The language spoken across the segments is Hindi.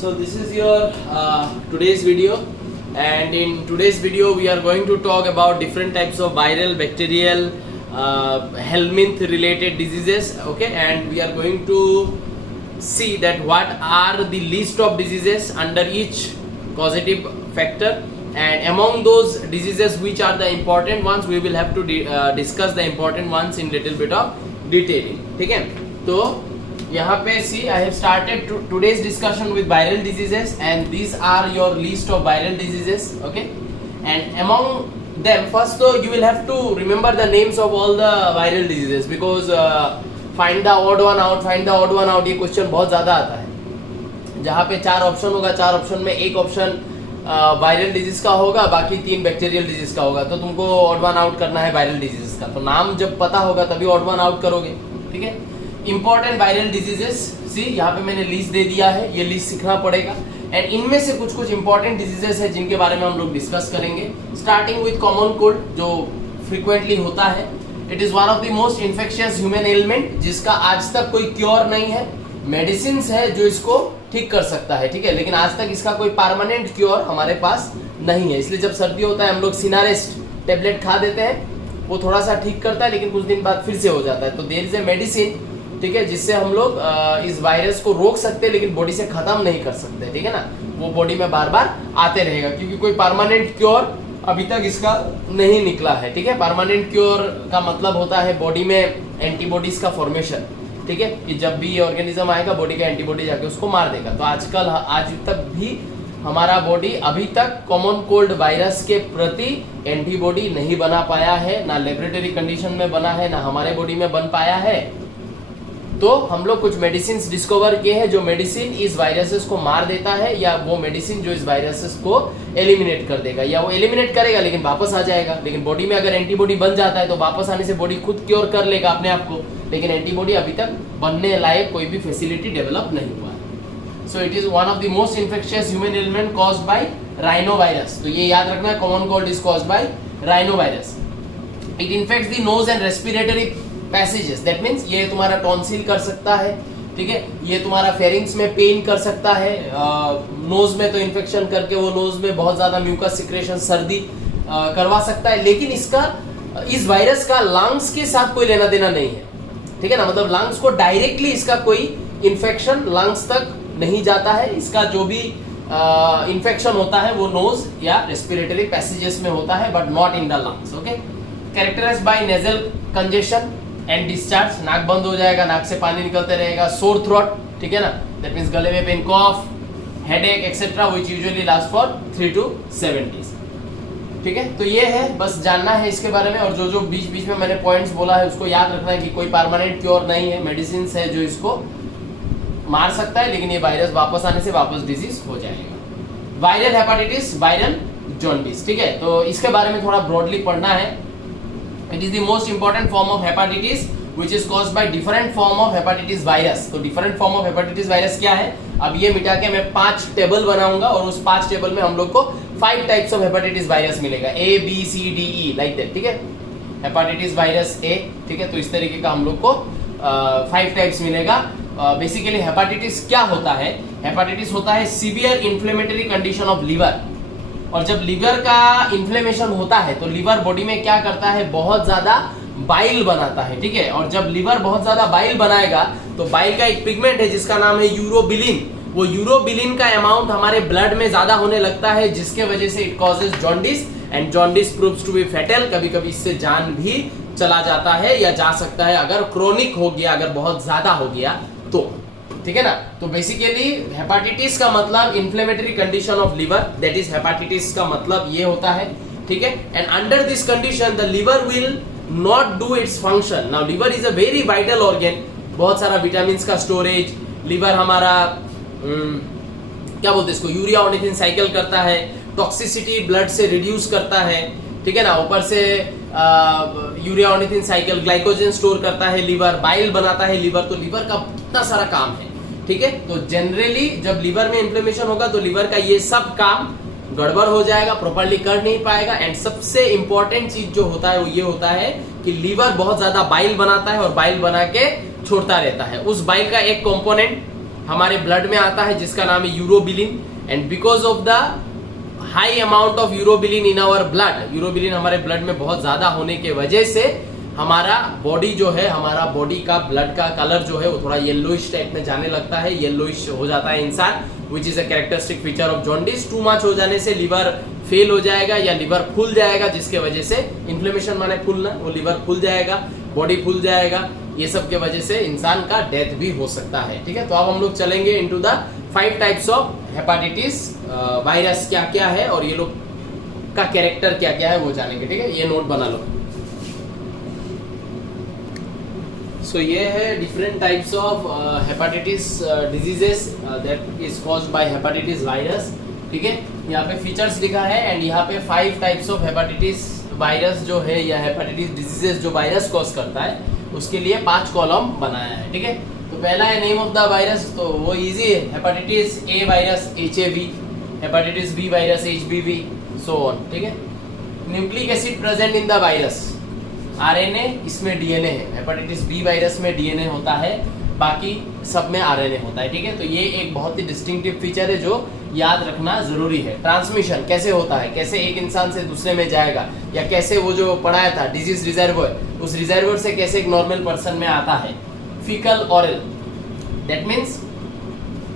So this is your today's video, and in today's video we are going to talk about different types of viral, bacterial, helminth related diseases. Okay, and we are going to see that what are the list of diseases under each causative factor, and among those diseases which are the important ones, we will have to discuss the important ones in little bit of detailing. ठीक है, तो यहाँ पे see I have started today's discussion with viral diseases, and these are your list of viral diseases. Okay, and among them first though you will have to remember the names of all the viral diseases, because find the odd one out ये क्वेश्चन बहुत ज़्यादा आता है, जहाँ पे 4 ऑप्शन होगा, 4 ऑप्शन में एक ऑप्शन वायरल डिजीज का होगा, बाकी 3 बैक्टीरियल डिजीज का होगा, तो तुमको ऑड वन आउट करना है वायरल डिजीज का, तो नाम जब पता होगा तभी ऑड वन आउट करोगे. ठीक है, इंपॉर्टेंट वायरल डिजीजेस सी यहाँ पे मैंने लिस्ट दे दिया है, ये लिस्ट सीखना पड़ेगा, एंड इनमें से कुछ इंपॉर्टेंट डिजीजेस है जिनके बारे में हम लोग डिस्कस करेंगे. स्टार्टिंग विद कॉमन कोल्ड, जो फ्रिक्वेंटली होता है. It is one of the most infectious human element, जिसका आज तक कोई क्योर नहीं है. मेडिसिन है जो इसको ठीक कर सकता है, ठीक है, लेकिन आज तक इसका कोई परमानेंट क्योर हमारे पास नहीं है. इसलिए जब सर्दी होता है हम लोग सिनारेस्ट टेबलेट खा देते हैं, वो थोड़ा सा ठीक करता है, लेकिन कुछ दिन बाद फिर से हो जाता है. तो देयर इज ए मेडिसिन, ठीक है, जिससे हम लोग इस वायरस को रोक सकते हैं, लेकिन बॉडी से खत्म नहीं कर सकते. ठीक है ना, वो बॉडी में बार बार आते रहेगा, क्योंकि कोई परमानेंट क्योर अभी तक इसका नहीं निकला है. ठीक है, परमानेंट क्योर का मतलब होता है बॉडी में एंटीबॉडीज का फॉर्मेशन. ठीक है, कि जब भी ये ऑर्गेनिज्म आएगा बॉडी का एंटीबॉडी जाके उसको मार देगा. तो आज तक भी हमारा बॉडी अभी तक कॉमन कोल्ड वायरस के प्रति एंटीबॉडी नहीं बना पाया है, ना लेबोरेटरी कंडीशन में बना है, ना हमारे बॉडी में बन पाया है. तो हम लोग कुछ मेडिसिन डिस्कवर किए हैं जो मेडिसिन इस वायरसेस को मार देता है, या वो मेडिसिन जो इस वायरसेस को एलिमिनेट कर देगा, या वो एलिमिनेट करेगा लेकिन वापस आ जाएगा. लेकिन बॉडी में अगर एंटीबॉडी बन जाता है तो वापस आने से बॉडी खुद क्योर कर लेगा अपने आप को, लेकिन एंटीबॉडी अभी तक बनने लायक कोई भी फैसिलिटी डेवलप नहीं हुआ है. So it is one of the most infectious human element caused by rhino virus. तो ये याद रखना, common cold is caused bye rhino virus. It infects the nose and respiratory passages. That means ये तुम्हारा टॉन्सिल कर सकता है, ठीक है, ये तुम्हारा फेरिंग्स में पेन कर सकता है, नोज में तो इन्फेक्शन करके वो नोज में बहुत ज्यादा म्यूकस सिक्रेशन, सर्दी करवा सकता है. लेकिन इस वायरस का लंग्स के साथ कोई लेना देना नहीं है. ठीक है ना, मतलब लंग्स को डायरेक्टली इसका कोई इन्फेक्शन लंग्स तक नहीं जाता है. इसका जो भी इन्फेक्शन होता है वो नोज या रेस्पिरेटरी पैसेजेस में होता है, but not in the lungs. Okay, characterised by nasal congestion and discharge. नाक बंद हो जाएगा, नाक से पानी निकलते रहेगा. सोर थ्रोट, ठीक है ना, दैट मींस गले में pain, cough, headache etcetera, which usually last for 3 to 7 days. ठीक है, तो ये है, बस जानना है इसके बारे में. और जो बीच में मैंने पॉइंट्स बोला है उसको याद रखना है कि कोई परमानेंट क्योर नहीं है, मेडिसिन है जो इसको मार सकता है, लेकिन ये वायरस वापस आने से वापस डिजीज हो जाएगा. Viral hepatitis, viral jaundice. ठीक है, तो इसके बारे में थोड़ा ब्रॉडली पढ़ना है. It is the most important form of hepatitis which is caused by different form of hepatitis virus. तो different form of hepatitis virus क्या है? अब ये मिटा के मैं 5 टेबल बनाऊंगा, और उस 5 टेबल में हम लोग को 5 टाइप्स ऑफ हेपेटाइटिस वायरस मिलेगा, A B C D E like that. ठीक है, हेपेटाइटिस वायरस A, ठीक है, तो इस तरीके का हम लोग को 5 टाइप्स मिलेगा. बेसिकली हेपेटाइटिस क्या होता है? हेपेटाइटिस होता है severe inflammatory condition of liver. और जब लिवर का इन्फ्लेमेशन होता है तो लिवर बॉडी में क्या करता है, बहुत ज्यादा बाइल बनाता है. ठीक है, और जब लिवर बहुत ज्यादा बाइल बनाएगा तो बाइल का एक पिगमेंट है जिसका नाम है यूरोबिलिन. वो यूरोबिलिन का अमाउंट हमारे ब्लड में ज्यादा होने लगता है, जिसके वजह से it causes jaundice, and jaundice proves to be fatal. कभी कभी इससे जान भी चला जाता है या जा सकता है अगर क्रोनिक हो गया, अगर बहुत ज्यादा हो गया तो. ठीक है ना, तो बेसिकली हेपेटाइटिस का मतलब inflammatory condition of liver, that is hepatitis का मतलब ये होता है. ठीक है, and under this condition the liver will not do its function. Now liver is a very vital organ, बहुत सारा विटामिन का स्टोरेज. लिवर हमारा क्या बोलते हैं इसको, यूरिया ऑर्निथिन साइकिल करता है, टॉक्सिसिटी ब्लड से रिड्यूस करता है. ठीक है ना, ऊपर से urea ornithine cycle, glycogen store करता है लिवर, बाइल बनाता है लिवर. तो लिवर का कितना सारा काम है. ठीक है, तो जनरली जब लिवर में इन्फ्लेमेशन होगा तो लिवर का ये सब काम गड़बड़ हो जाएगा, प्रॉपर्ली कर नहीं पाएगा. एंड सबसे इंपॉर्टेंट चीज जो होता है वो ये होता है कि लिवर बहुत ज्यादा बाइल बनाता है, और बाइल बना के छोड़ता रहता है. उस बाइल का एक कंपोनेंट हमारे ब्लड में आता है जिसका नाम है urobilin, and because of the high amount of urobilin in our blood, urobilin हमारे ब्लड में बहुत ज्यादा होने के वजह से हमारा बॉडी जो है, हमारा बॉडी का ब्लड का कलर जो है वो थोड़ा येलोइश टाइप में जाने लगता है, येलोइश हो जाता है इंसान, which is a characteristic feature of jaundice. Too much हो जाने से लिवर फेल हो जाएगा या लिवर फूल जाएगा, जिसके वजह से इन्फ्लेमेशन माने फूलना, वो लिवर फूल जाएगा, बॉडी फूल जाएगा, ये सब के वजह से इंसान का डेथ भी हो सकता है। ठीक है, तो अब हम लोग चलेंगे into the 5 types of hepatitis virus क्या क्या है और ये लोग का कैरेक्टर क्या क्या है वो जानेंगे। ठीक है, ये नोट बना लो। सो ये है different types of hepatitis diseases that is caused bye hepatitis virus. ठीक है, यहाँ पे फीचर्स लिखा है एंड यहाँ पे 5 टाइप्स ऑफ हेपाटाइटिस वायरस जो है या हेपाटाइटिस डिजीजेस जो वायरस कॉज करता है उसके लिए 5 कॉलम बनाया है। ठीक है, तो पहला है नेम ऑफ द वायरस, तो वो इजी है, hepatitis A virus HAV, hepatitis B virus HBV, so on. ठीक है, nucleic acid present in the virus, RNA, इसमें DNA है। हेपाटाइटिस बी वायरस में DNA होता है, बाकी सब में RNA होता है। ठीक है, तो ये एक बहुत ही डिस्टिंक्टिव फीचर है जो याद रखना जरूरी है। ट्रांसमिशन कैसे होता है, कैसे एक इंसान से दूसरे में जाएगा, या कैसे वो जो पढ़ाया था डिजीज रिजर्वर, उस रिजर्वर से कैसे एक नॉर्मल पर्सन में आता है। फीकल ऑरल, दैट मीन्स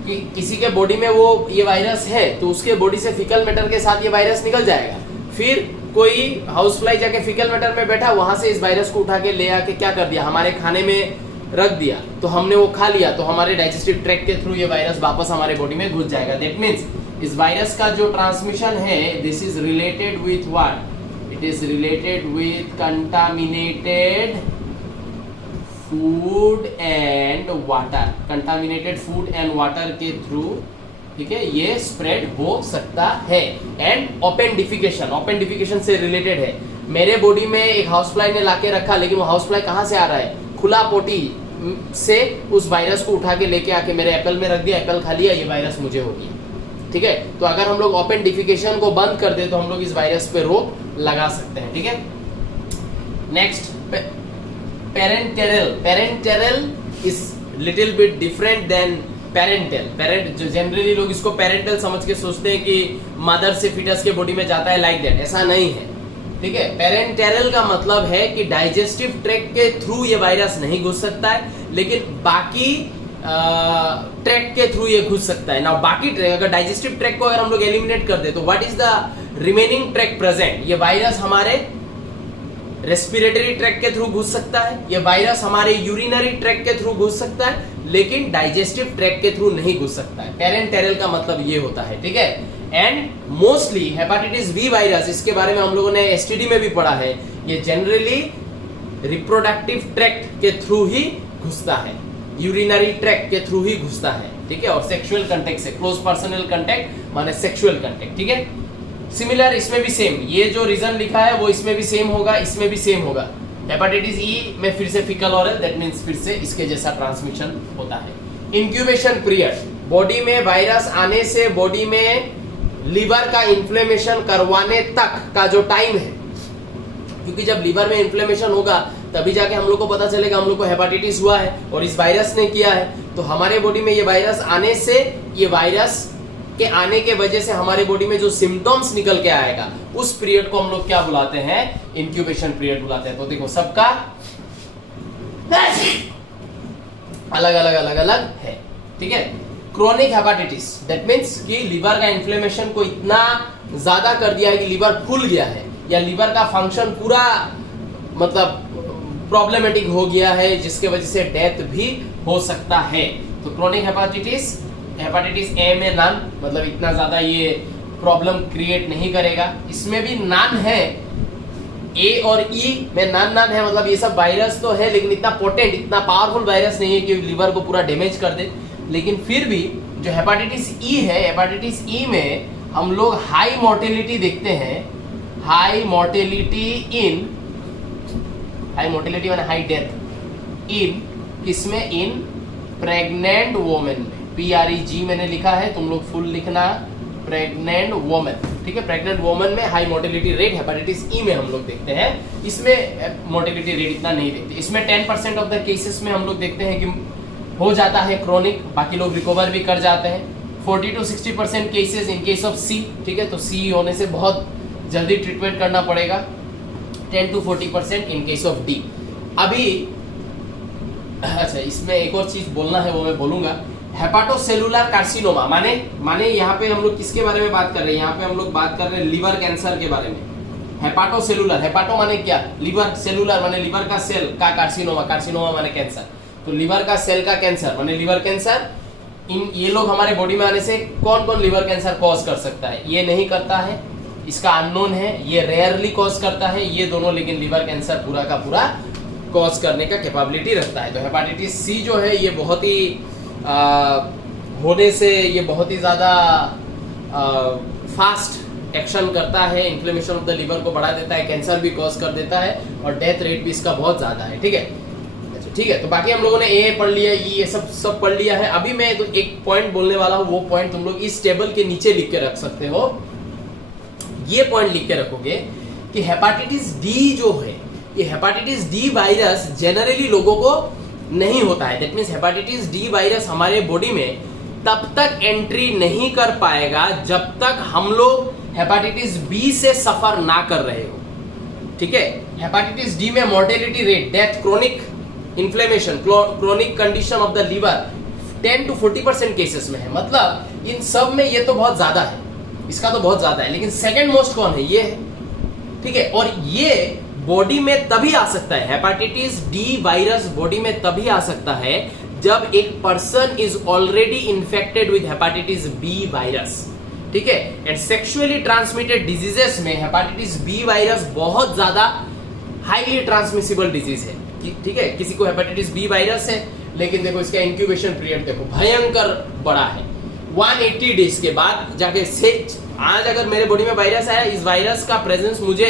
कि किसी के बॉडी में वो ये वायरस है तो उसके बॉडी से फीकल मैटर के साथ ये वायरस निकल जाएगा, फिर कोई हाउस फ्लाई जाके फीकल मैटर में बैठा, वहां से इस वायरस को उठा के ले आके क्या कर दिया, हमारे खाने में रख दिया, तो हमने वो खा लिया, तो हमारे डाइजेस्टिव ट्रैक्ट के थ्रू ये वायरस वापस हमारे बॉडी में घुस जाएगा। दैट मीन्स इस वायरस का जो ट्रांसमिशन है, this is related with what, it is related with contaminated food and water, contaminated food and water के थ्रू, ठीक है, ये स्प्रेड हो सकता है। And open defecation, open defecation से रिलेटेड है। मेरे बॉडी में एक हाउस फ्लाई ने लाके रखा, लेकिन वो हाउस फ्लाई कहाँ से आ रहा है, खुला पोटी से उस वायरस को उठा के लेके आके मेरे एप्पल में रख दिया, एप्पल खा लिया, ये वायरस मुझे हो गया। ठीक है, तो अगर हम लोग ओपन डिफिकेशन को बंद कर दे तो हम लोग इस वायरस पे रोक लगा सकते हैं। ठीक है, next parenteral, parenteral is little bit different than parental. Parent जो जनरली लोग इसको पेरेंटल समझ के सोचते हैं कि मदर से फीटस के बॉडी में जाता है, लाइक दैट, ऐसा नहीं है। ठीक है, पेरेंटेरल का मतलब है कि डाइजेस्टिव ट्रैक्ट के थ्रू ये वायरस नहीं घुस सकता है, लेकिन बाकी ट्रैक्ट के थ्रू ये घुस सकता है ना। बाकी ट्रैक्ट, अगर डाइजेस्टिव ट्रैक्ट को अगर हम लोग एलिमिनेट कर दे तो what is the remaining tract present, ये वायरस हमारे रेस्पिरेटरी ट्रैक्ट के थ्रू घुस सकता है, ये वायरस हमारे यूरिनरी ट्रैक्ट के थ्रू घुस सकता है, लेकिन डाइजेस्टिव ट्रैक्ट के थ्रू नहीं घुस सकता है। पेरेंटेरल का मतलब ये होता है। ठीक है, and mostly hepatitis B virus, इसके बारे में हम लोगों ने एसटीडी में भी पढ़ा है, ये जनरली रिप्रोडक्टिव ट्रैक्ट के थ्रू ही घुसता है, यूरिनरी ट्रैक्ट के थ्रू ही घुसता है। ठीक है, और सेक्सुअल कांटेक्ट से, क्लोज पर्सनल कांटेक्ट माने सेक्सुअल कांटेक्ट। ठीक है, सिमिलर इसमें भी सेम, ये जो रीजन लिखा है वो इसमें भी सेम होगा, इसमें भी सेम होगा। हेपाटाइटिस ई में फिर से फीकल ऑरल, दैट मींस फिर से इसके जैसा ट्रांसमिशन होता है। इंक्यूबेशन पीरियड, बॉडी में वायरस आने से बॉडी में लीवर का इन्फ्लेमेशन करवाने तक का जो टाइम है, क्योंकि जब लीवर में इन्फ्लेमेशन होगा तभी जाके हम लोग को पता चलेगा हम लोग को हेपाटाइटिस हुआ है और इस वायरस ने किया है। तो हमारे बॉडी में ये वायरस आने से, ये वायरस के आने के वजह से हमारे बॉडी में जो सिम्टम्स निकल के आएगा, उस पीरियड को हम लोग क्या बुलाते हैं, इंक्यूबेशन पीरियड बुलाते हैं। तो देखो सबका अलग अलग अलग अलग है। ठीक है, क्रोनिक हेपाटाइटिस, दैट मीन्स कि लीवर का इन्फ्लेमेशन को इतना ज्यादा कर दिया है कि लीवर फूल गया है, या लीवर का फंक्शन पूरा मतलब प्रॉब्लमेटिक हो गया है, जिसके वजह से डेथ भी हो सकता है। तो क्रोनिक हेपाटाइटिस, हेपाटाइटिस ए में नन, मतलब इतना ज्यादा ये प्रॉब्लम क्रिएट नहीं करेगा। इसमें भी नन है, ए और ई में नन है, मतलब ये सब वायरस तो है लेकिन इतना पोटेंट, इतना पावरफुल वायरस नहीं है कि लीवर को पूरा डैमेज कर दे। लेकिन फिर भी जो हेपाटाइटिस ई है, हेपाटाइटिस ई में हम लोग हाई मोर्टेलिटी देखते हैं, हाई मोर्टेलिटी इन, हाई मोर्टेलिटी माने हाई डेथ इन, किसमें, इन प्रेग्नेंट वोमेन में, PREG मैंने लिखा है, तुम लोग फुल लिखना, प्रेग्नेंट वोमेन। ठीक है, प्रेग्नेंट वोमेन में हाई मोर्टेलिटी रेट हेपाटाइटिस ई में हम लोग देखते हैं। इसमें मोर्टेलिटी रेट इतना नहीं देखते। इसमें 10% ऑफ द केसेस में हम लोग देखते हैं कि हो जाता है क्रोनिक, बाकी लोग रिकवर भी कर जाते हैं। 40 to 60% cases in case of C, ठीक है, तो सी होने से बहुत जल्दी ट्रीटमेंट करना पड़ेगा। 10 to 40% in case of D. अभी अच्छा, इसमें एक और चीज बोलना है, वो मैं बोलूंगा। हेपाटोसेलुलर कार्सिनोमा माने यहाँ पे हम लोग किसके बारे में बात कर रहे हैं? यहाँ पे हम लोग बात कर रहे हैं लिवर कैंसर के बारे में। हेपाटोसेलुलर, हेपाटो माने क्या? लिवर, सेलुलर माने लिवर का सेल का कार्सिनोमा, कार्सिनोमा माने कैंसर। तो लिवर का सेल का कैंसर माने लिवर कैंसर। ये लोग हमारे बॉडी में आने से कौन कौन लिवर कैंसर कॉज कर सकता है? ये नहीं करता है, इसका अननोन है। ये रेयरली कॉज करता है, ये दोनों लेकिन लिवर कैंसर पूरा का पूरा कॉज करने का कैपेबिलिटी रखता है। तो हेपाटाइटिस सी जो है ये बहुत ही होने से ये बहुत ही ज़्यादा फास्ट एक्शन करता है, इन्फ्लेमेशन ऑफ द लिवर को बढ़ा देता है, कैंसर भी कॉज कर देता है और डेथ रेट भी इसका बहुत ज़्यादा है। ठीक है, अच्छा ठीक है। तो बाकी हम लोगों ने ए पढ़ लिया, ये सब पढ़ लिया है। अभी मैं तो एक पॉइंट बोलने वाला हूँ, वो पॉइंट तुम लोग इस टेबल के नीचे लिख के रख सकते हो। ये पॉइंट लिख के रखोगे कि हेपाटाइटिस डी जो है, ये हेपाटाइटिस डी वायरस जनरली लोगों को नहीं होता है। That means hepatitis D virus हमारे बॉडी में तब तक एंट्री नहीं कर पाएगा जब तक हम लोग हेपाटाइटिस बी से सफर ना कर रहे हो। ठीक है, हेपाटाइटिस डी में mortality rate, death, chronic inflammation, chronic condition of the liver 10 to 40% cases में है। मतलब इन सब में ये तो बहुत ज्यादा है, इसका तो बहुत ज्यादा है, लेकिन सेकेंड मोस्ट कौन है? ये है। ठीक है, और ये बॉडी में तभी आ सकता है, हेपाटाइटिस डी वायरस बॉडी में तभी आ सकता है जब एक person is already infected with hepatitis B virus. ठीक है, एंड सेक्सुअली ट्रांसमिटेड डिजीजेस में हेपाटाइटिस बी वायरस बहुत ज्यादा हाईली ट्रांसमिसिबल डिजीज है। ठीक है, किसी को हेपाटाइटिस बी वायरस है, लेकिन देखो इसका इंक्यूबेशन पीरियड देखो भयंकर बड़ा है। 180 डेज के बाद जाके से आज अगर मेरे बॉडी में वायरस आया, इस वायरस का प्रेजेंस मुझे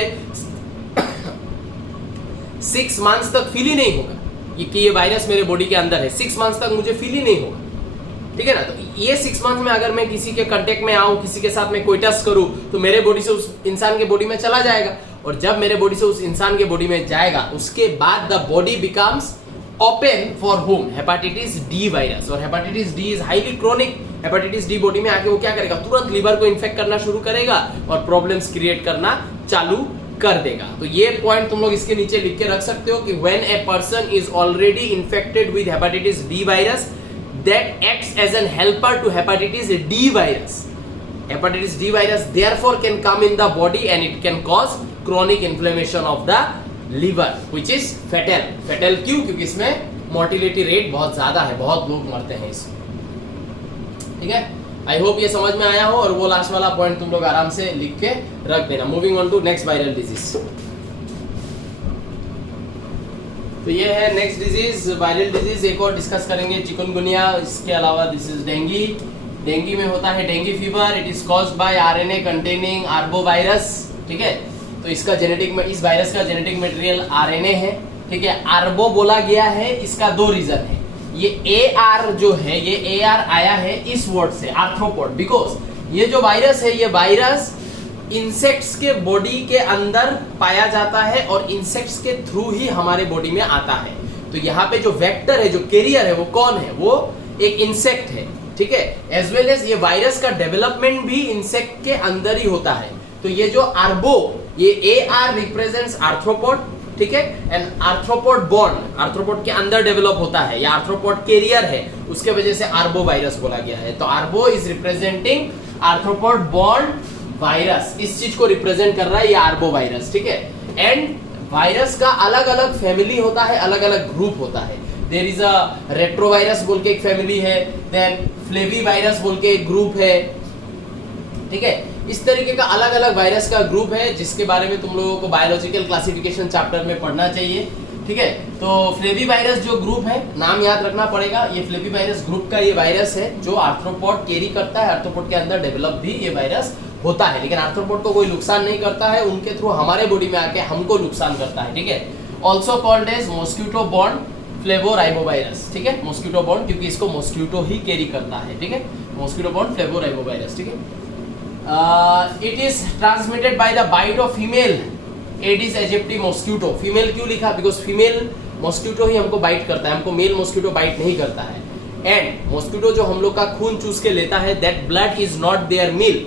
6 मंथ्स तक फील ही नहीं होगा कि ये वायरस मेरे बॉडी के अंदर है। 6 मंथ्स तक मुझे फील ही नहीं होगा। ठीक है ना, तो ये 6 मंथ्स में अगर मैं किसी के कांटेक्ट में आऊं, किसी के साथ में कोई टच करूं, तो मेरे बॉडी से उस इंसान के बॉडी में चला जाएगा, और जब मेरे बॉडी से उस इंसान के बॉडी में जाएगा, उसके बाद the body becomes open for home hepatitis D virus. और hepatitis D is highly chronic. Hepatitis D body में आके वो क्या करेगा? तुरंत लिवर को इन्फेक्ट करना शुरू करेगा और प्रॉब्लम्स क्रिएट करना चालू कर देगा। तो ये पॉइंट तुम लोग इसके नीचे लिख के रख सकते हो कि when a person is already infected with hepatitis B virus that acts as an helper to hepatitis D virus, hepatitis D virus therefore can come in the body and it can cause chronic inflammation of the liver which is fatal. Fatal क्यों? क्योंकि इसमें मोर्टिलिटी रेट बहुत ज्यादा है, बहुत लोग मरते हैं इसमें। ठीक है, आई होप ये समझ में आया हो, और वो लास्ट वाला पॉइंट तुम लोग आराम से लिख के रख देना। Moving on to next viral disease. तो ये है नेक्स्ट डिजीज, वायरल डिजीज। एक और डिस्कस करेंगे, चिकनगुनिया। इसके अलावा दिस इज डेंगी। डेंगी में होता है dengue fever. It is caused by RNA containing arbovirus. ठीक है, तो इसका जेनेटिक में, इस वायरस का जेनेटिक मटेरियल आरएनए है। ठीक है, आर्बो बोला गया है, इसका 2 रीजन है। ये AR जो है, ये AR आया है इस वर्ड से, आर्थ्रोपोड, बिकॉज ये जो वायरस है, ये वायरस इंसेक्ट्स के बॉडी के अंदर पाया जाता है और इंसेक्ट्स के थ्रू ही हमारे बॉडी में आता है। तो यहाँ पे जो वेक्टर है, जो कैरियर है, वो कौन है? वो एक इंसेक्ट है। ठीक है, एज वेल एज ये वायरस का डेवलपमेंट भी इंसेक्ट के अंदर ही होता है। तो ये जो आर्बो, ये AR रिप्रेजेंट्स आर्थ्रोपोड। ठीक है, एंड आर्थ्रोपोड बॉन्ड, आर्थ्रोपोड के अंदर डेवलप होता है, या आर्थ्रोपोड कैरियर है, उसके वजह से आर्बो वायरस बोला गया है। तो arbo is representing arthropod bond virus, इस चीज को रिप्रेजेंट कर रहा है ये आर्बो वायरस। ठीक है, एंड वायरस का अलग अलग फैमिली होता है, अलग अलग ग्रुप होता है। देयर इज अ रेट्रोवायरस बोल के एक फैमिली है, देन फ्लेवी वायरस बोल के एक ग्रुप है। ठीक है, इस तरीके का अलग अलग वायरस का ग्रुप है, जिसके बारे में तुम लोगों को बायोलॉजिकल क्लासिफिकेशन चैप्टर में पढ़ना चाहिए। ठीक है, तो फ्लेवी वायरस जो ग्रुप है, नाम याद रखना पड़ेगा। ये फ्लेवी वायरस ग्रुप का ये वायरस है जो आर्थ्रोपोड कैरी करता है। आर्थ्रोपोड के अंदर डेवलप भी ये वायरस होता है, लेकिन आर्थ्रोपोड को कोई नुकसान नहीं करता है, उनके थ्रू हमारे बॉडी में आके हमको नुकसान करता है। ठीक है, also called as mosquito borne flavoribovirus. ठीक है, मॉस्किटो बॉर्न, क्योंकि इसको मॉस्किटो ही कैरी करता है। ठीक है, मॉस्किटो बॉर्न फ्लेवोराइबोवायरस। ठीक है, it is transmitted by the bite of female Aedes aegypti mosquito। Female क्यों लिखा? बिकॉज फीमेल मॉस्किटो ही हमको बाइट करता है, हमको मेल मॉस्किटो बाइट नहीं करता है। एंड मॉस्किटो जो हम लोग का खून चूस के लेता है, that blood is not their meal.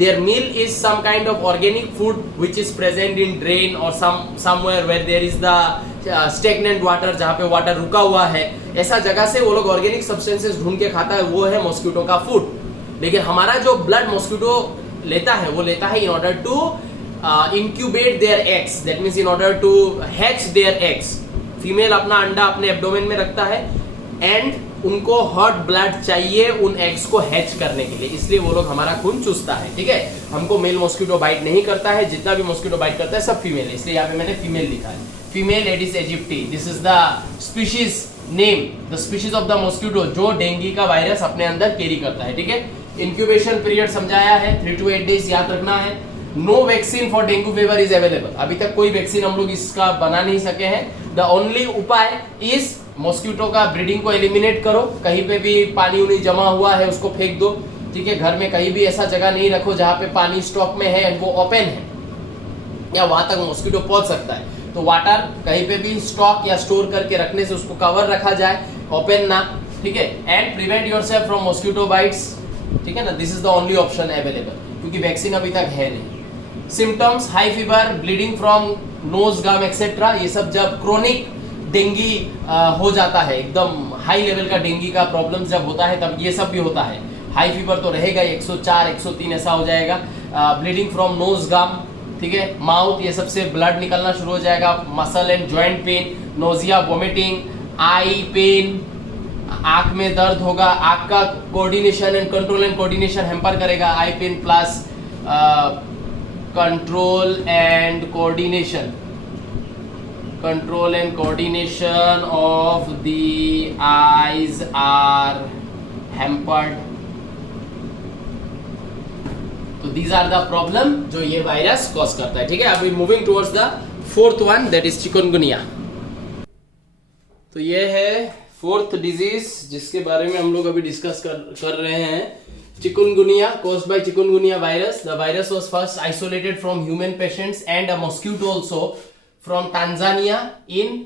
Their meal is some kind of organic food which is present in drain or somewhere where there is the stagnant water, जहाँ पे वाटर रुका हुआ है, ऐसा जगह से वो लोग ऑर्गेनिक सब्सटेंसेस ढूंढ के खाता है, वो है मॉस्किटो का फूड. लेकिन हमारा जो ब्लड मॉस्किटो लेता है वो लेता है in order to incubate their eggs, that means in order to hatch their eggs. Female अपना अंडा अपने एब्डोमेन में रखता है एंड उनको हॉट ब्लड चाहिए उन एग्स को हैच करने के लिए, इसलिए वो लोग हमारा खून चूसता है. ठीक है, हमको मेल मॉस्किटो बाइट नहीं करता है, जितना भी मॉस्किटो बाइट करता है सब फीमेल है, इसलिए यहाँ पे मैंने फीमेल लिखा है. Female Aedes aegypti, this is the species name, the species of the mosquito जो डेंगू का वायरस अपने अंदर कैरी करता है. ठीक है, इंक्यूबेशन पीरियड समझाया है, 3 to 8 days याद रखना है. No vaccine for dengue fever is available, अभी तक कोई वैक्सीन हम लोग इसका बना नहीं सके हैं. द ओनली उपाय इज मॉस्किटो का ब्रीडिंग को एलिमिनेट करो, कहीं पे भी पानी उनी जमा हुआ है उसको फेंक दो. ठीक है, घर में कहीं भी ऐसा जगह नहीं रखो जहाँ पे पानी स्टॉक में है एंड वो ओपन है या वहां तक मॉस्किटो पहुंच सकता है, तो वाटर कहीं पे भी स्टॉक या स्टोर करके रखने से उसको कवर रखा जाए, ओपन ना. ठीक है, and prevent yourself from mosquito bites. ठीक है ना, this is the only option available, क्योंकि वैक्सीन अभी तक है नहीं. Symptoms, high fever, bleeding from nose, gum etcetera, ये सब जब क्रोनिक डेंगी हो जाता है, एकदम हाई लेवल का डेंगी का प्रॉब्लम जब होता है तब ये सब भी होता है. हाई फीवर तो रहेगा 104 103 ऐसा हो जाएगा. ब्लीडिंग फ्रॉम नोज, गम, ठीक है, माउथ, ये सबसे ब्लड निकलना शुरू हो जाएगा. Muscle and joint pain, nausea, vomiting, eye pain, आंख में दर्द होगा, आंख का coordination and control and coordination hamper करेगा. Eye pain plus control and coordination, control and coordination of the eyes are hampered. तो these are the problem जो ये वायरस कॉज करता है. ठीक है, अभी moving towards the fourth one, that is chikungunya. तो ये है फोर्थ डिजीज जिसके बारे में हम लोग अभी डिस्कस कर रहे हैं. Chikungunya caused by chikungunya virus. The virus was first isolated from human patients and a mosquito also from Tanzania in,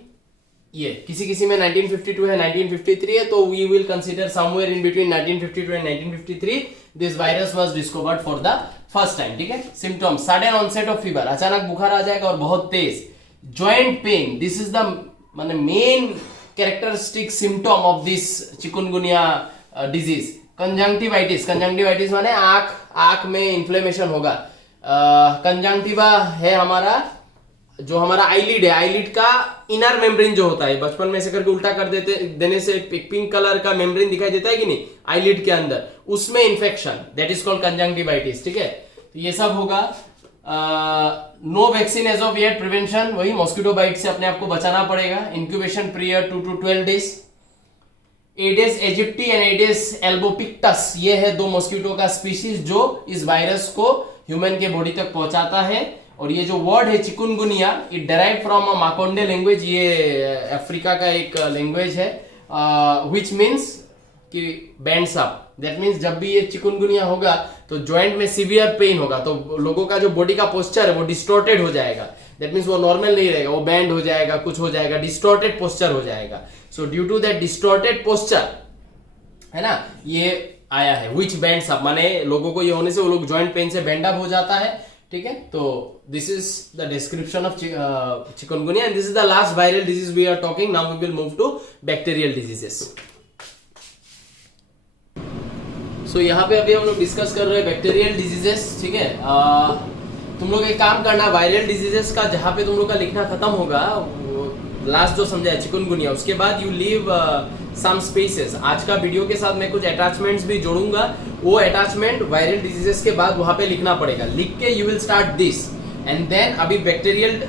ये किसी में 1952 है, 1953 है, तो we will consider somewhere in between 1952 and 1953 this virus was discovered for the first time. ठीक है, symptoms, sudden onset of fever, अचानक बुखार आ जाएगा और बहुत तेज. Joint pain, this is the माने main characteristic symptom of this chikungunya disease. Conjunctivitis, conjunctivitis माने आंख में इन्फ्लेमेशन होगा. कंजंक्टिवा है हमारा जो हमारा आईलिड है, आईलिड का इनर मेम्ब्रेन जो होता है, बचपन में ऐसे करके उल्टा कर देने से एक पिंक कलर का मेम्ब्रेन दिखाई देता है कि नहीं आईलिड के अंदर, उसमें infection, that is called conjunctivitis. ठीक है, तो ये सब होगा. No vaccine as of yet. Prevention, वही मॉस्किटो बाइट से अपने आप को बचाना पड़ेगा. Incubation period 2 to 12 days. Aedes aegypti and Aedes albopictus, ये है दो मॉस्किटो का स्पीशीज जो इस वायरस को ह्यूमन के बॉडी तक पहुंचाता है. और ये जो वर्ड है chikungunya, it derive from a Makonde language, ये अफ्रीका का एक लैंग्वेज है, व्हिच मींस कि बैंड्स अप. दैट मींस जब भी ये चिकुनगुनिया होगा तो जॉइंट में सीवियर पेन होगा, तो लोगों का जो बॉडी का पोस्चर है वो डिस्टॉर्टेड हो जाएगा. दैट मींस वो नॉर्मल नहीं रहेगा, वो बैंड हो जाएगा, कुछ हो जाएगा, डिस्टॉर्टेड पोस्चर हो जाएगा. So due to that distorted posture, है ना, ये आया है व्हिच बैंड्स अप, माने लोगों को ये होने से वो लोग जॉइंट पेन से बैंड अप हो जाता है. ठीक है, तो this is the description of chikungunya and this is the last viral disease we are talking. Now we will move to bacterial diseases. So यहाँ पे अभी हम लोग डिस्कस कर रहे हैं बैक्टीरियल डिजीजेस. ठीक है, तुम लोग एक काम करना, वायरल डिजीजेस का जहाँ पे तुम लोग का लिखना खत्म होगा, लास्ट जो समझा चिकनगुनिया, उसके बाद यू लीव सम स्पेसेस. आज का वीडियो के साथ मैं कुछ अटैचमेंट्स भी जोड़ूंगा, वो अटैचमेंट वायरल डिजीजेस के बाद वहां पे लिखना पड़ेगा. लिख के you will start this and then अभी बैक्टीरियल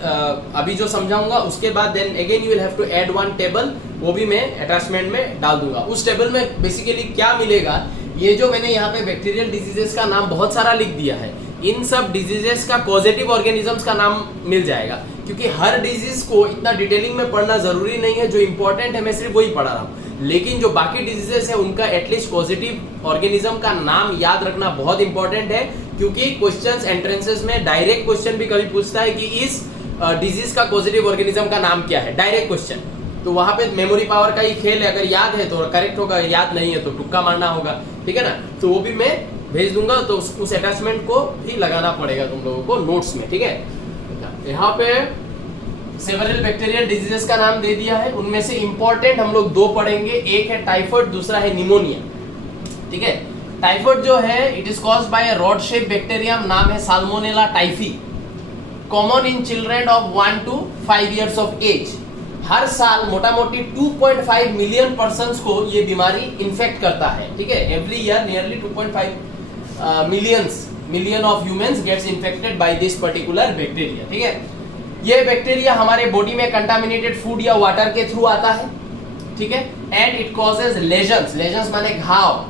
अभी जो समझाऊंगा उसके बाद then again you will have to add one table, वो भी मैं अटैचमेंट में डाल दूंगा. उस टेबल में बेसिकली क्या मिलेगा, ये जो मैंने यहाँ पे बैक्टीरियल डिजीजेस का नाम बहुत सारा लिख दिया है, इन सब डिजीजेस का पॉजिटिव ऑर्गेनिजम्स का नाम मिल जाएगा, क्योंकि हर डिजीज को इतना डिटेलिंग में पढ़ना जरूरी नहीं है. जो इंपॉर्टेंट है मैं सिर्फ वही पढ़ा रहा हूँ, लेकिन जो बाकी डिजीजेस है उनका एटलीस्ट पॉजिटिव ऑर्गेनिज्म का नाम याद रखना बहुत इंपॉर्टेंट है, क्योंकि क्वेश्चंस एंट्रेंसेस में डायरेक्ट क्वेश्चन भी कभी पूछता है कि इस डिजीज का पॉजिटिव ऑर्गेनिज्म का नाम क्या है, डायरेक्ट क्वेश्चन. तो वहां पे मेमोरी पावर का ही खेल है, अगर याद है तो करेक्ट होगा, याद नहीं है तो तुक्का मारना होगा, ठीक है ना। तो वो भी मैं भेज दूंगा, तो उस अटैचमेंट को भी लगाना पड़ेगा तुम लोगों को नोट्स में, ठीक है। यहाँ पे सेवरल बैक्टीरियल डिजीजेस का नाम दे दिया है, उनमें से इंपॉर्टेंट हम लोग दो पढ़ेंगे, एक है टाइफाइड, दूसरा है निमोनिया, ठीक है। टाइफाइड जो है it is caused by a rod shape bacterium, नाम है salmonella typhi, common in children of 1 to 5 years of age. हर साल मोटा मोटी 2.5 मिलियन पर्सन्स को ये बीमारी इन्फेक्ट करता है, ठीक है। Every year nearly 2.5 million of humans gets infected by this particular bacteria, ठीक है। ये बैक्टीरिया हमारे बॉडी में कंटामिनेटेड फूड या वाटर के थ्रू आता है, ठीक है। एंड इट कॉजेज लेजन्स माने घाव,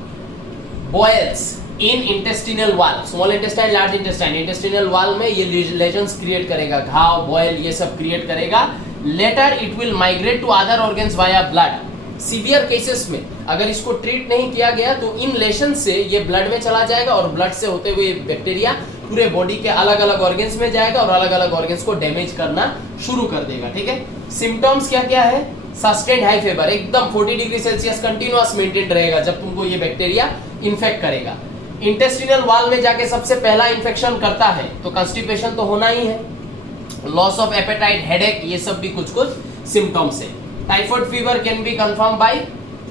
बॉयल्स इन इंटेस्टिनल वाल, small intestine, large intestine, intestinal वाल में ये लेजन्स क्रिएट करेगा, घाव, बॉयल ये सब क्रिएट करेगा। Later it will migrate to other organs via blood. Severe cases में अगर इसको ट्रीट नहीं किया गया तो इन लेशन से ये ब्लड में चला जाएगा और ब्लड से होते हुए बैक्टीरिया पूरे बॉडी के अलग अलग ऑर्गन्स में जाएगा और अलग अलग ऑर्गन्स को डैमेज करना शुरू कर देगा, ठीक है। सिम्टम्स क्या क्या है? सस्टेन्ड हाई फीवर, एकदम 40 डिग्री सेल्सियस कंटिन्यूअस मेंटेन रहेगा जब तुमको ये बैक्टीरिया इन्फेक्ट करेगा। इंटेस्टिनल वाल में जाके सबसे पहला इन्फेक्शन करता है तो कंस्टिपेशन तो होना ही है, लॉस ऑफ एपेटाइट, हेडेक, ये सब भी कुछ कुछ सिम्टम्स है। Typhoid fever can be confirm by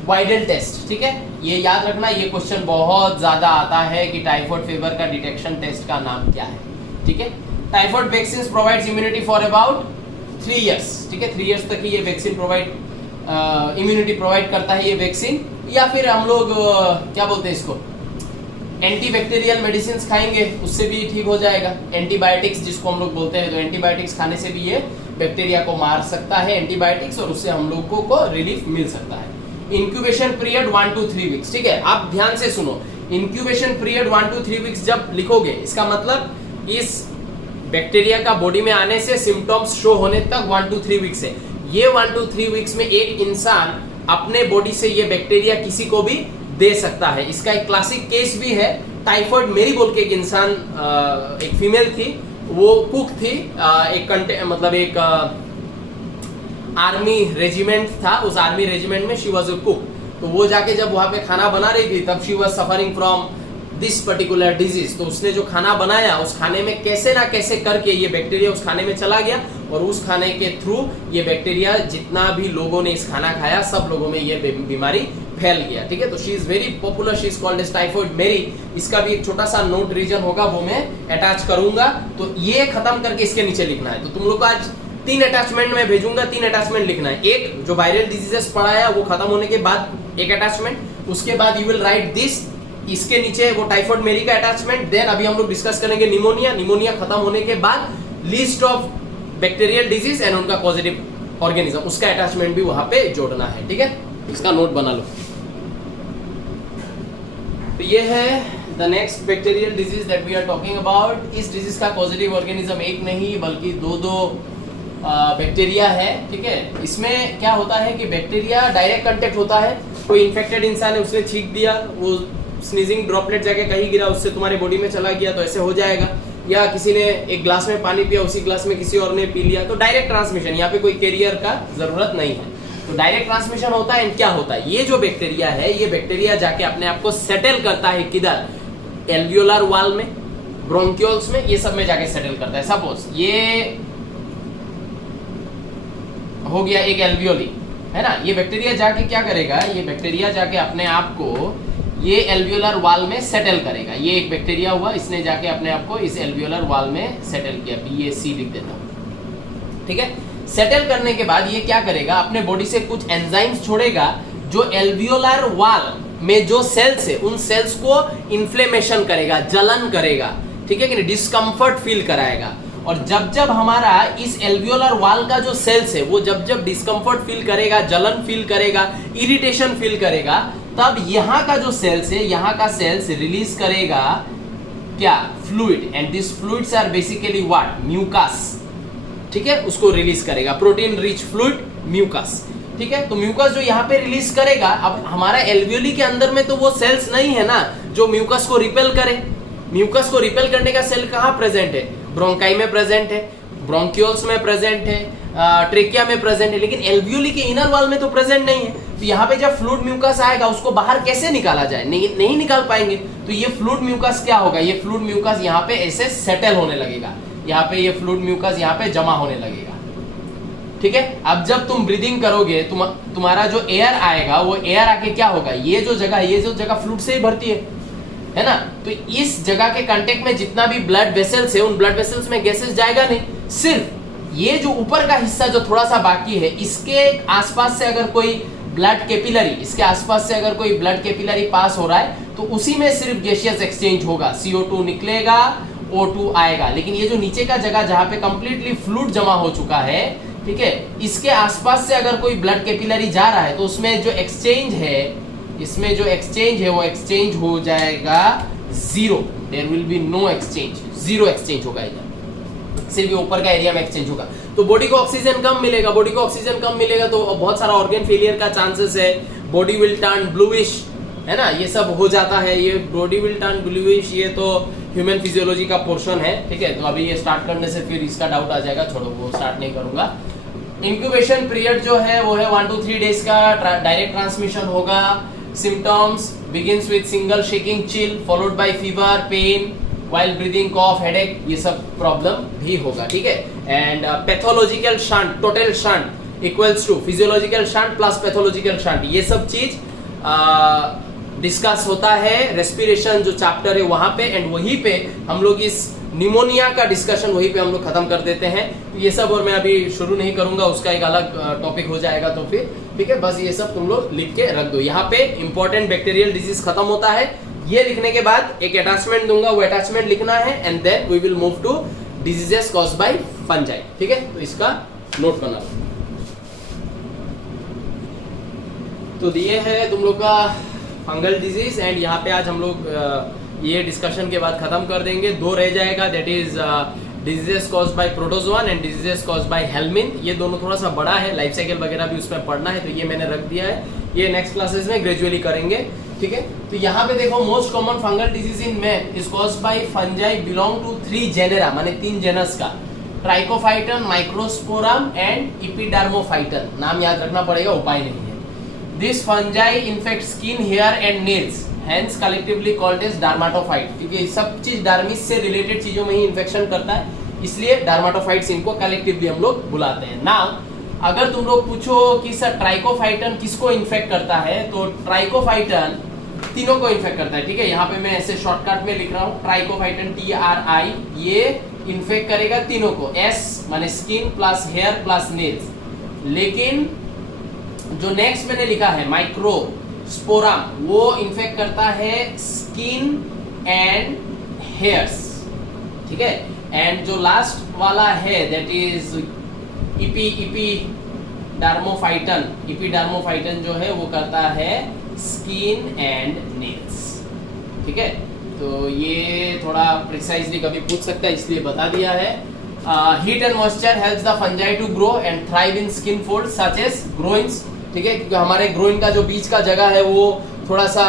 Widal test, ठीक है। ये याद रखना, ये क्वेश्चन बहुत ज्यादा आता है कि टाइफाइड फीवर का डिटेक्शन टेस्ट का नाम क्या है, ठीक है। Typhoid vaccine provides immunity for about 3 years, ठीक है। 3 years तक ही ये वैक्सीन इम्यूनिटी प्रोवाइड करता है ये वैक्सीन। या फिर हम लोग क्या बोलते हैं इसको, एंटीबैक्टीरियल मेडिसिन खाएंगे उससे भी ठीक हो जाएगा। एंटीबायोटिक्स जिसको हम लोग बोलते हैं, तो एंटीबायोटिक्स खाने से भी ये बैक्टीरिया को मार सकता है एंटीबायोटिक्स, और उससे हम लोगों को रिलीफ मिल सकता है। इंक्यूबेशन पीरियड 1 to 3 weeks, ठीक है। आप ध्यान से सुनो, इंक्यूबेशन पीरियड 1 to 3 weeks जब लिखोगे, इसका मतलब इस बैक्टीरिया का बॉडी में आने से सिम्टम्स शो होने तक 1 to 3 weeks है। ये 1 to 3 weeks में एक इंसान अपने बॉडी से ये बैक्टीरिया किसी को भी दे सकता है। इसका एक क्लासिक केस भी है, टाइफाइड मेरी बोल के एक इंसान, एक फीमेल थी, वो कुक थी, एक आर्मी रेजिमेंट था, उस आर्मी रेजिमेंट में शी वाज अ कुक। तो वो जाके जब वहां पे खाना बना रही थी तब she was suffering from this particular disease. तो उसने जो खाना बनाया उस खाने में कैसे ना कैसे करके ये बैक्टीरिया उस खाने में चला गया और उस खाने के थ्रू ये बैक्टीरिया जितना भी लोगों ने इस खाना खाया सब लोगों में ये बीमारी फैल गया, ठीक है। तो she is very popular, she is called as typhoid Mary. इसका भी एक छोटा सा नोट रीजन होगा, वो मैं अटैच करूंगा। तो ये खत्म करके इसके नीचे लिखना है। तो तुम लोग को आज 3 अटैचमेंट में भेजूंगा, 3 अटैचमेंट लिखना है। एक जो वायरल डिजीजेस पढ़ाया वो खत्म होने के बाद एक अटैचमेंट, उसके बाद यू विल राइट दिस, इसके नीचे वो टाइफाइड मेरी का अटैचमेंट। देन अभी हम लोग डिस्कस करेंगे निमोनिया खत्म होने के बाद list of bacterial disease and उनका पॉजिटिव ऑर्गेनिज्म, उसका अटैचमेंट भी वहां पे जोड़ना है, ठीक है। इसका नोट बना लो। तो ये है the next bacterial disease that we are talking about. इस डिजीज का पॉजिटिव ऑर्गेनिज्म एक नहीं बल्कि दो बैक्टीरिया है, ठीक है। इसमें क्या होता है कि बैक्टीरिया डायरेक्ट कांटेक्ट होता है, कोई इन्फेक्टेड इंसान है उसने छींक दिया, वो स्नीजिंग ड्रॉपलेट जाके कहीं गिरा, उससे तुम्हारे बॉडी में चला गया तो ऐसे हो जाएगा। या किसी ने एक ग्लास में पानी पिया, उसी ग्लास में किसी और ने पी लिया, तो डायरेक्ट ट्रांसमिशन, यहाँ पे कोई कैरियर का जरूरत नहीं है। तो डायरेक्ट ट्रांसमिशन होता है। क्या होता है, ये जो बैक्टीरिया है ये बैक्टीरिया जाके अपने आप को सेटल करता है किधर, एल्वियोलर वाल में, ब्रोंकियोल्स में, ये सब में जाके सेटल करता है। सपोज ये हो गया एक एल्वियोली, है ना। ये बैक्टीरिया जाके क्या करेगा, ये बैक्टीरिया जाके अपने आप को ये एल्वियोलर वाल में सेटल करेगा। ये एक बैक्टीरिया हुआ, इसने जाके अपने आप को इस एल्वियोलर वाल में सेटल किया, BAC लिख देता हूं, ठीक है। सेटल करने के बाद ये क्या करेगा, अपने बॉडी से कुछ एंजाइम्स छोड़ेगा जो एल्वियोलर वाल में जो सेल्स है उन सेल्स को इन्फ्लेमेशन करेगा, जलन करेगा, ठीक है कि डिस्कम्फर्ट फील कराएगा। और जब जब हमारा इस एल्वियोलर वाल का जो सेल्स है वो जब जब डिस्कम्फर्ट फील करेगा, जलन फील करेगा, इरिटेशन फील करेगा, तब यहाँ का जो सेल्स है, यहाँ का सेल्स रिलीज करेगा क्या, fluid. And this fluids are basically what, mucus, ठीक है, उसको रिलीज करेगा, प्रोटीन रिच फ्लूइड म्यूकस, ठीक है। तो म्यूकस जो यहाँ पे रिलीज करेगा, अब हमारा एल्वियोली के अंदर में तो वो सेल्स नहीं है ना जो म्यूकस को रिपेल करे। म्यूकस को रिपेल करने का सेल कहाँ प्रेजेंट है, ब्रोंकाई में प्रेजेंट है। ब्रोंकियोल्स में प्रेजेंट है, ट्रेकिया में प्रेजेंट है, लेकिन एल्वियोली के इनर वॉल में तो प्रेजेंट नहीं है। तो यहाँ पे जब फ्लूइड म्यूकस आएगा उसको बाहर कैसे निकाला जाए, नहीं निकाल पाएंगे। तो ये फ्लूइड म्यूकस क्या होगा, ये फ्लूइड म्यूकस यहाँ पे ऐसे सेटल होने लगेगा, यहाँ पे ये फ्लूइड म्यूकस यहाँ पे जमा होने लगेगा, ठीक है। अब जब तुम ब्रीदिंग करोगे तुम्हारा जो एयर आएगा वो एयर आके क्या होगा, ये जो जगह फ्लूइड से ही भरती है ना, तो इस जगह के कांटेक्ट में जितना भी ब्लड वेसल्स है उन ब्लड वेसल्स में गैसेस जाएगा नहीं, सिर्फ ये जो ऊपर का हिस्सा जो थोड़ा सा बाकी है इसके आसपास से अगर कोई ब्लड कैपिलरी, इसके आसपास से अगर कोई ब्लड कैपिलरी पास हो रहा है तो उसी में सिर्फ गैसियस एक्सचेंज होगा, CO2 निकलेगा, O2 आएगा। लेकिन ये जो नीचे का जगह जहां पे कंप्लीटली फ्लूइड जमा हो चुका है, ठीक है, इसके आसपास से अगर कोई ब्लड कैपिलरी जा रहा है तो उसमें जो एक्सचेंज है, इसमें जो एक्सचेंज है वो एक्सचेंज हो जाएगा zero, there will be no exchange, zero exchange होगा इधर, सिर्फ ऊपर का एरिया में एक्सचेंज होगा। तो बॉडी को ऑक्सीजन कम मिलेगा, बॉडी को ऑक्सीजन कम मिलेगा तो बहुत सारा ऑर्गन फेलियर का चांसेस है, बॉडी विल टर्न ब्लूइश, है ना, ये सब हो जाता है। ये बॉडी विल टर्न ब्लूइश, ये तो ह्यूमन फिजियोलॉजी का पोर्शन है, ठीक है। तो अभी ये स्टार्ट करने से फिर इसका डाउट आ जाएगा, छोड़ो वो स्टार्ट नहीं करूंगा। इंक्यूबेशन पीरियड जो है वो है 1 to 3 डेज का, डायरेक्ट ट्रांसमिशन होगा। Symptoms begins with single shaking chill followed by fever, pain while breathing, cough, headache, ये सब प्रॉब्लम भी होगा, ठीक है। And pathological shunt, total shunt equals to physiological shunt plus pathological shunt, ये सब चीज डिस्कस होता है रेस्पिरेशन जो चैप्टर है वहां पे, एंड वहीं पे हम लोग इस निमोनिया का डिस्कशन वहीं पे हम लोग खत्म कर देते हैं। ये सब और मैं अभी शुरू नहीं करूंगा, उसका एक अलग टॉपिक हो जाएगा तो फिर, ठीक है। बस ये सब तुम लोग लिख के रख दो। यहाँ पे इंपॉर्टेंट बैक्टीरियल डिजीज खत्म होता है, ये लिखने के बाद एक अटैचमेंट दूंगा, वो अटैचमेंट लिखना है, and then we will move to diseases caused by fungi, ठीक है। तो इसका नोट बना लो। तो दिए है तुम लोग का फंगल डिजीज, एंड यहाँ पे आज हम लोग ये डिस्कशन के बाद खत्म कर देंगे। 2 रह जाएगा, that is diseases caused bye protozoan and diseases caused bye helminth. ये दोनों थोड़ा सा बड़ा है, लाइफ साइकिल वगैरह भी उसमें पढ़ना है, तो ये मैंने रख दिया है, ये नेक्स्ट क्लासेस में ग्रेजुअली करेंगे, ठीक है। तो यहाँ पे देखो, most common fungal disease in man is caused by fungi belong to 3 genera, माने 3 जेनस का, ट्राइकोफाइटन, माइक्रोस्पोरम एंड इपिडर्मोफाइटन। नाम याद रखना पड़ेगा, उपाय नहीं है। This fungi infect skin, hair and nails, hence collectively called as dermatophyte, क्योंकि सब चीज डार्मिस से रिलेटेड चीजों में ही इन्फेक्शन करता है, इसलिए डर्माटोफाइट्स इनको कलेक्टिवली हम लोग बुलाते हैं। नाउ अगर तुम लोग पूछो कि सर ट्राइकोफाइटन किसको इन्फेक्ट करता है, तो ट्राइकोफाइटन तीनों को इन्फेक्ट करता है, ठीक है। यहाँ पे मैं ऐसे शॉर्टकट में लिख रहा हूँ, ट्राइकोफाइटन TRI, ये इन्फेक्ट करेगा तीनों को, S माने skin plus here plus nails. लेकिन जो नेक्स्ट मैंने लिखा है माइक्रोस्पोरम, वो इन्फेक्ट करता है स्किन एंड हेयर्स, ठीक है। एंड जो लास्ट वाला है दैट इज इपिडर्मोफाइटन जो है वो करता है स्किन एंड नेल्स, ठीक है। तो ये थोड़ा प्रिसाइजली कभी पूछ सकता है, इसलिए बता दिया है। Heat and moisture helps the fungi to grow and thrive in skin fold such as groins, ठीक है, क्योंकि हमारे ग्रोइन का जो बीच का जगह है वो थोड़ा सा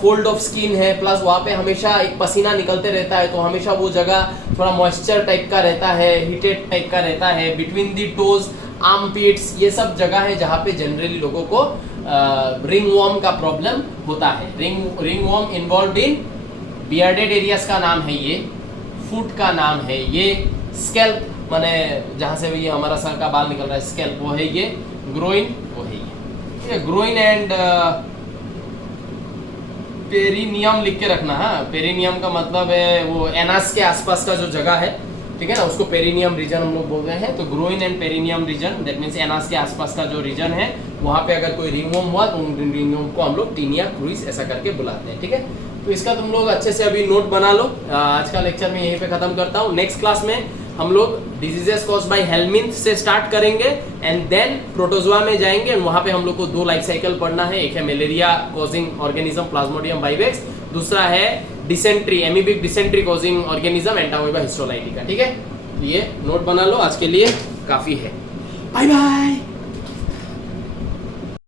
फोल्ड ऑफ स्किन है, प्लस वहाँ पे हमेशा एक पसीना निकलते रहता है, तो हमेशा वो जगह थोड़ा मॉइस्चर टाइप का रहता है, हीटेड टाइप का रहता है। बिटवीन दी टोज, आर्मपिट्स, ये सब जगह है जहाँ पे जनरली लोगों को रिंग वॉर्म का प्रॉब्लम होता है। Ringworm involve in bearded areas का नाम है ये, फुट का नाम है ये, स्कैल्प माने जहाँ से ये हमारा सर का बाल निकल रहा है स्कैल्प वो है ये, ग्रोइन वो है ये। ग्रोइन एंड पेरिनियम लिख के रखना, हाँ, पेरिनियम का मतलब है वो एनास के आसपास का जो जगह है, ठीक है ना, उसको पेरिनियम रीजन हम लोग बोल रहे हैं। तो groin and perineum region, that means anus के आसपास का जो रीजन है वहाँ पे अगर कोई रिंगवॉर्म हुआ तो उन रिंगवॉर्म को हम लोग टीनिया क्रूइज ऐसा करके बुलाते हैं, ठीक है। तो इसका तुम लोग अच्छे से अभी नोट बना लो। आज का लेक्चर मैं यहीं पे खत्म करता हूँ। नेक्स्ट क्लास में हम लोग डिजीजेस कॉज्ड बाय हेलमिंथ से स्टार्ट करेंगे एंड देन प्रोटोजोआ में जाएंगे, एंड वहाँ पे हम लोग को 2 लाइफ साइकिल पढ़ना है। एक है malaria causing organism plasmodium vivax, दूसरा है dysentery, amoebic dysentery causing organism entamoeba histolytica, ठीक है। ये नोट बना लो, आज के लिए काफी है। Bye bye.